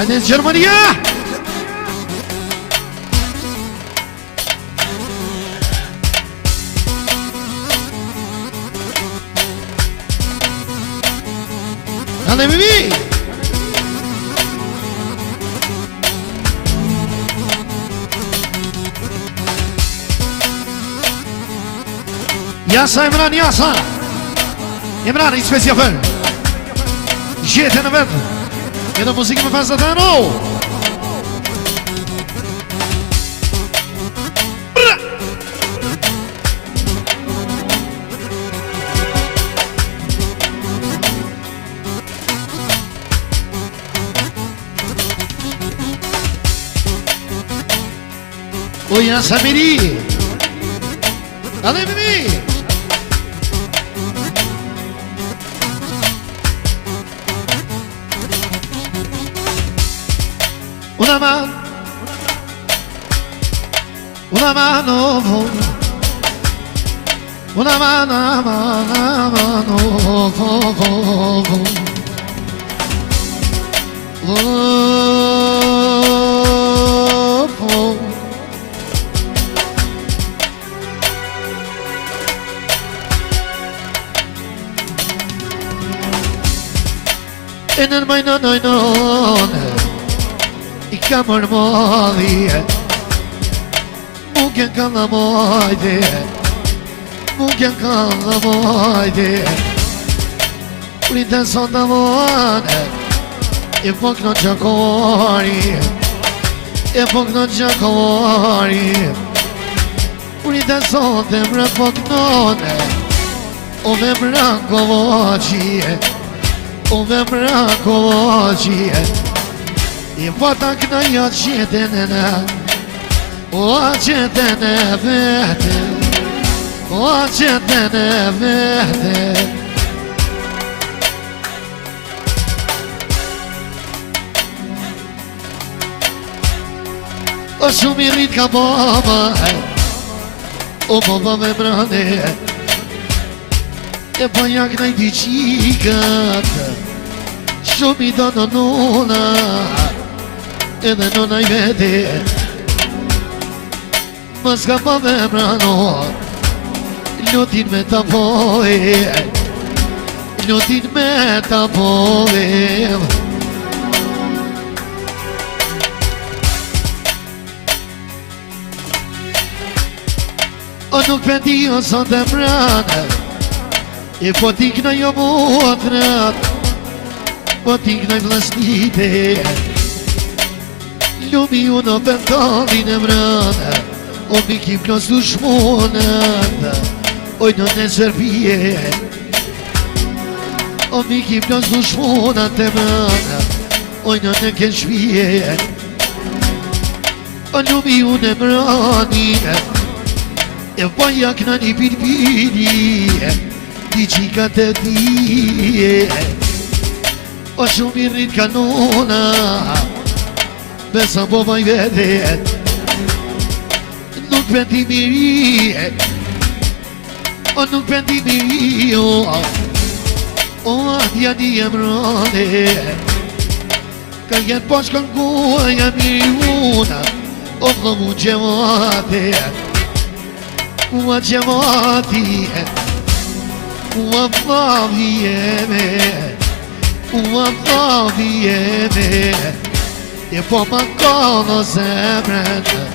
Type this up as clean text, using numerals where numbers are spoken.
Haideți, Germania! Alle Mimi! Yasa Emran, Yasa! Emran, inspecja fel! Jedzie nawet! Jedną muzykę ma pan za tanu! O Yasa Miri! Ale Mimi! Una mano, una mano, en el maino no I kamër modhje Mungjen ka dhe mojde Mungjen ka dhe mojde Pritë sot të vone I pok në gjakori I pok në gjakori Pritë sot të mre pok nëne O me mra kovoqie O me mra kovoqie I pata këna ja qëtën e në O qëtën e vete O qëtën e vete O shumë I rrit ka baba O baba me mrande E pa jak najdi qikat Shumë I do në nuna Edhe nona I vete Më s'ka pa vemrano Lutin me ta poe Lutin me ta poe O nuk pendi o sot e mrane E po t'ikna jo motrat Po t'ikna I vlasnite Lumi unë pëndalin e mrënë O mi kim në dushmonët Oj në në Serbije O mi kim në dushmonët e mrënë Oj në në Keshvije O lumi unë e mrënë E vajak në një birbiri Di qikat e dije O shumë I rrit kanona Besa boba I vedet Nuk vendi miri O nuk vendi miri O atja një emrone Ka jetë pashkën kuaja miri una O vëmu gjemate Kua gjemati Kua flavi jeme Kua flavi jeme E po më kono zemrën